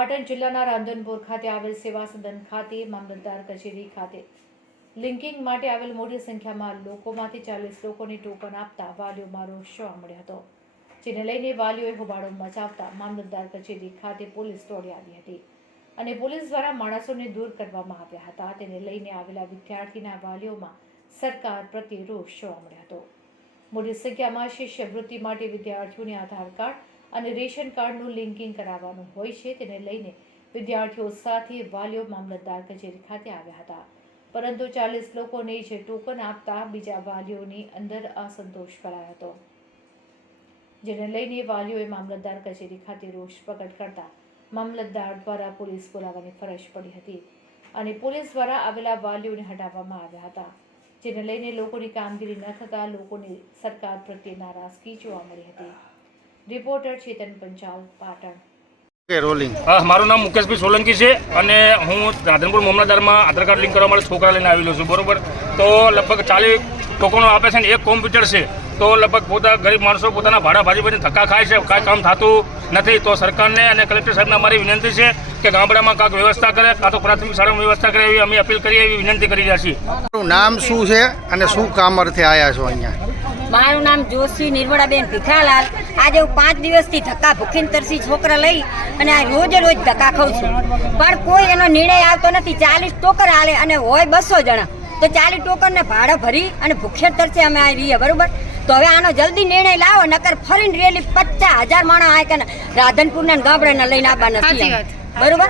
પાટણ જિલ્લાના રાંધનપુર ખાતે આવેલ સેવા સદન ખાતે મામલતદાર કચેરી ખાતે લિંકિંગ માટે આવેલ મોટી સંખ્યામાં લોકોમાંથી 40 લોકોને ટોકન આપતા વાલીઓમાં રોષ જોવા મળ્યો હતો, જેને લઈને વાલીઓએ હોબાળો મચાવતા મામલતદાર કચેરી ખાતે પોલીસ દોડી આવી હતી અને પોલીસ દ્વારા માણસોને દૂર કરવામાં આવ્યા હતા। તેને લઈને આવેલા વિદ્યાર્થીના વાલીઓમાં સરકાર પ્રત્યે રોષ જોવા મળ્યો હતો। મોટી સંખ્યામાં શિષ્યવૃત્તિ માટે વિદ્યાર્થીઓને આધાર કાર્ડ અને રેશન કાર્ડનું લિંકિંગ કરાવવાનું હોય છે, તેને લઈને વિદ્યાર્થીઓ સાથે વાલીઓ મામલતદાર કચેરી ખાતે આવ્યા હતા, પરંતુ 40 લોકોને જે ટોકન આપતા બીજા વાલીઓની અંદર અસંતોષ ફેલાયો હતો, જેને લઈને વાલીઓએ મામલતદાર કચેરી ખાતે રોષ પ્રગટ કરતા મામલતદાર દ્વારા પોલીસ બોલાવવાની ફરજ પડી હતી અને પોલીસ દ્વારા આવેલા વાલીઓને હટાવવામાં આવ્યા હતા, જેને લઈને લોકોની કામગીરી ન થતાં લોકોની સરકાર પ્રત્યે નારાજગી જોવા મળી હતી। રિપોર્ટર ચેતન પંચાલ, પાટણ। મારું નામ મુકેશભાઈ સોલંકી છે અને હું રાધનપુર મામલતદારમાં આધાર કાર્ડ લિંક કરવા માટે છોકરા લઈને આવેલો છું, બરોબર। તો લગભગ 40 ટોકનો આપે છે ને એક કોમ્પ્યુટર છે, તો લગભગ પોતા ગરીબ માણસો પોતાના ભાડા ભાજી બધી ધક્કા ખાય છે, કાંઈ કામ થતું નથી। તો સરકારને અને કલેક્ટર સાહેબને અમારી વિનંતી છે કે ગામડામાં કાંઈક વ્યવસ્થા કરે, કાં તો પ્રાથમિક શાળામાં વ્યવસ્થા કરે એવી અમે અપીલ કરીએ, એવી વિનંતી કરી રહ્યા છીએ। તમારું નામ શું છે અને શું કામ અર્થે આવ્યા છો અહીંયા? મારું નામ જોશી નિર્મળાબેન ભીખાલાલ। આજે હું 5 દિવસથી ધક્કા ભૂખીને તરસી છોકરા લઈ અને આ રોજ ધક્કા ખાઉં છું, પણ કોઈ એનો નિર્ણય આવતો નથી। 40 ટોકન આલે અને હોય 200 જણા, તો 40 ટોકનને ભાડા ભરી અને ભૂખ્યા તરસે અમે આ રહીએ, બરોબર। તો હવે આનો જલ્દી નિર્ણય લાવો, નકર ફરીને રેલી 50,000 માણસ આ કે રાધનપુરના ગામડાના લઈને આવવા નથી, બરોબર।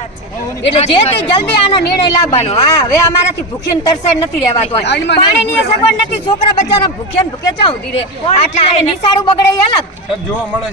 એટલે જે તે જલ્દી આનો નિર્ણય લાવવાનો। હા, હવે અમારાથી ભૂખ્યા તરસે નથી રહેવાતું, પાણીની સગવડ નથી, છોકરા બચારા ભૂખ્યા ચાઉ ધીરે, આટલા નિશાળું બગડે એ અલગ જોવા મળે છે।